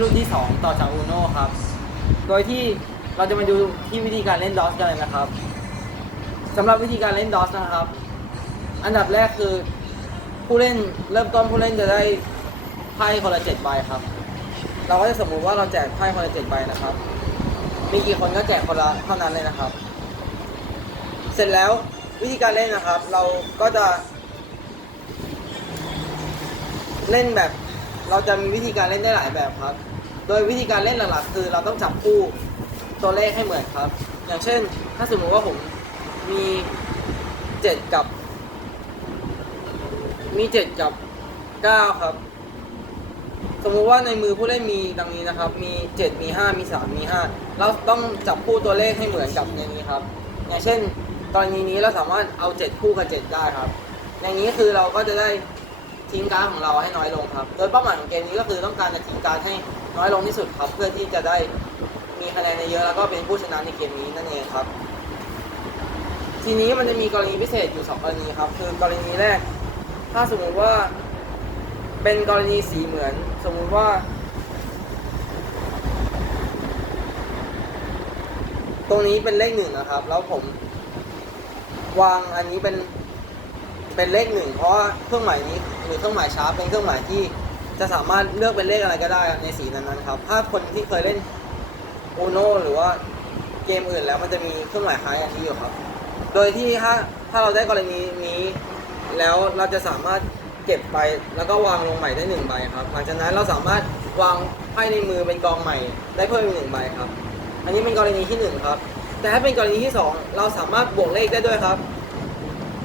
รุ่นที่ 2 ต่อจากอูโน่ครับ โดยที่เราจะมาดูที่วิธีการเล่นดอสกันเลยนะครับสำหรับวิธีการเล่นดอสนะครับ อันดับแรกคือผู้เล่นเริ่มต้นผู้เล่นจะได้ไพ่คนละเจ็ดใบครับ เราก็จะสมมุติว่าเราแจกไพ่คนละเจ็ดใบนะครับ มีกี่คนก็แจกคนละเท่านั้นเลยนะครับ เสร็จแล้ววิธีการเล่นนะครับ เราก็จะ เล่นแบบ เราจะมีวิธีการเล่นได้หลายแบบครับ โดยวิธีการเล่นหลักๆ คือเราต้องจับคู่ตัวเลขให้เหมือนครับ อย่างเช่น ถ้าสมมติว่าผมมีเจ็ดกับ มีเจ็ดกับเก้าครับ สมมุติว่าในมือผู้เล่นมีดังนี้นะครับ มีเจ็ดมีห้ามีสามมีห้าเราต้องจับคู่ตัวเลขให้เหมือนกับในนี้ครับ อย่างเช่นกรณีนี้เราสามารถเอาเจ็ดคู่กับเจ็ดได้ครับ อย่างนี้คือเราก็จะได้ทิ้งการ์ดของเราให้น้อยลงครับ โดยเป้าหมายของเกมนี้ก็คือต้องการจะทิ้งการ์ดให้ น้อยลงที่สุดครับเพื่อที่จะได้มีคะแนนเยอะแล้วก็เป็นผู้ชนะในเกมนี้นั่นเองครับ ทีนี้มันจะมีกรณีพิเศษอยู่สองกรณีครับ คือกรณีแรก ถ้าสมมุติว่าเป็นกรณีสีเหมือน สมมุติว่า ตรงนี้เป็นเลขหนึ่งนะครับ แล้วผมวางอันนี้เป็นเป็นเลขหนึ่งเพราะเครื่องหมายนี้หรือเครื่องหมายชาร์ปเป็นเครื่องหมายที่ จะสามารถเลือกเป็นเลขอะไรก็ได้ในสีนั้นๆครับ ถ้าคนที่เคยเล่นอูโนหรือว่าเกมอื่นแล้วมันจะมีเครื่องหมายคล้ายอันนี้อยู่ครับ โดยที่ถ้าถ้าเราได้กรณีนี้แล้วเราจะสามารถเก็บไปแล้วก็วางลงใหม่ได้หนึ่งใบครับ หลังจากนั้นเราสามารถวางไพ่ในมือเป็นกองใหม่ ได้เพิ่มอีกหนึ่งใบครับ อันนี้เป็นกรณีที่หนึ่งครับ แต่ถ้าเป็นกรณีที่สองเราสามารถบวกเลขได้ด้วยครับ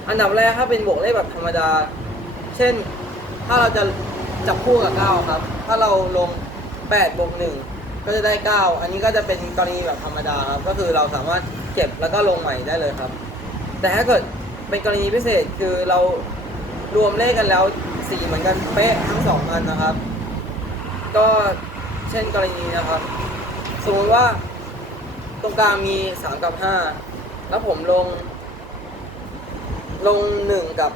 อันดับแรกถ้าเป็นบวกเลขแบบธรรมดา เช่น ถ้าเราจะ จับคู่กับ 9 ครับ ถ้าเราลง8บวก1ก็จะได้ 9 อันนี้ก็จะเป็นกรณีแบบธรรมดาครับ ก็คือเราสามารถเก็บแล้วก็ลงใหม่ได้เลยครับ แต่ถ้าเกิดเป็นกรณีพิเศษคือเรารวมเลขกันแล้วสีเหมือนกันเป๊ะทั้งสองอันนะครับ ก็เช่นกรณีนะครับ สมมติว่าตรงกลางมี 3 กับ 5 แล้วผมลง ลง 1 กับ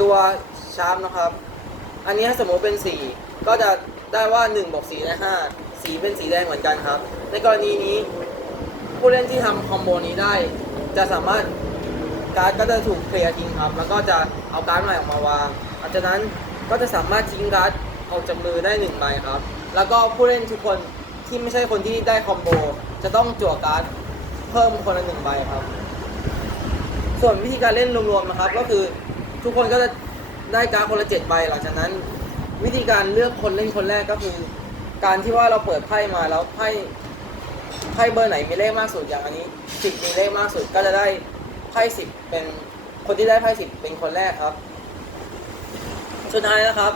ตัวชาร์ปนะครับ อันนี้ถ้าสมมติเป็น 4 ก็จะได้ว่า1บวก4ได้5สีเป็นสีแดงเหมือนกันครับ ในกรณีนี้ ผู้เล่นที่ทำคอมโบนี้ได้ จะสามารถการ์ดก็จะถูกเคลียร์ทิ้งครับ แล้วก็จะเอาการ์ดใหม่ออกมาวางหลังจากนั้นก็จะสามารถทิ้งการ์ดออกจากมือได้หนึ่งใบครับ แล้วก็ผู้เล่นทุกคนที่ไม่ใช่คนที่ได้คอมโบจะต้องจั่วการ์ดเพิ่มคนละหนึ่งใบครับ ส่วนวิธีการเล่นรวมๆนะครับ ก็คือทุกคนก็จะ ได้การ์ดคนละเจ็ดใบหลังจากนั้น วิธีการเลือกคนเล่นคนแรกก็คือ การที่ว่าเราเปิดไพ่มาแล้วไพ่ไพ่เบอร์ไหนมีเลขมากสุดอย่างอันนี้สิบมีเลขมากสุดก็จะได้ไพ่สิบเป็นคนที่ได้ไพ่สิบเป็นคนแรกครับ สุดท้ายนะครับ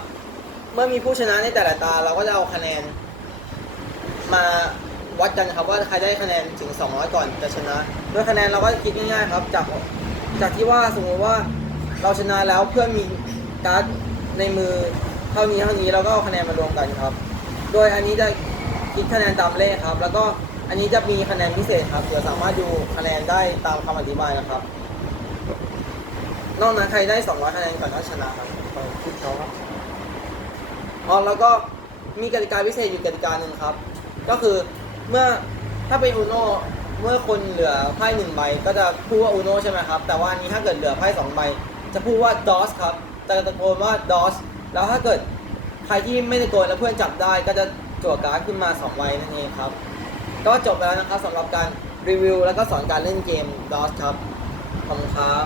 เมื่อมีผู้ชนะในแต่ละตา เราก็จะเอาคะแนน มาวัดกันครับว่าใครได้คะแนนถึง 200 ก่อนจะชนะโดยคะแนนเราก็คิดง่ายๆครับ จากจากที่ว่าสมมติว่าเราชนะแล้วเพื่อนมี การ์ดในมือเท่านี้เท่านี้เราก็เอาคะแนนมารวมกันครับ โดยอันนี้จะคิดคะแนนตามเลขครับ แล้วก็อันนี้จะมีคะแนนพิเศษครับเดี๋ยวสามารถดูคะแนนได้ตามคำอธิบายนะครับ นอกนั้นใครได้200คะแนนก่อนก็ชนะครับขอบคุณเขาครับอ๋อแล้วก็มีกติกาพิเศษอยู่กติกาหนึ่งครับ ก็คือเมื่อถ้าเป็นอูโนเมื่อคนเหลือไพ่หนึ่งใบ ก็จะพูดว่าอูโนใช่ไหมครับ แต่ว่าอันนี้ถ้าเกิดเหลือไพ่สองใบ จะพูดว่าดอสครับ ตะโกนว่าดอสแล้วถ้าเกิดใครที่ไม่ตะโกนแล้วเพื่อนจับได้ก็จะจั่วการ์ดขึ้นมาสองใบนั่นเองครับ ก็จบไปแล้วนะครับสำหรับการรีวิวแล้วก็สอนการเล่นเกมดอชครับขอบคุณครับ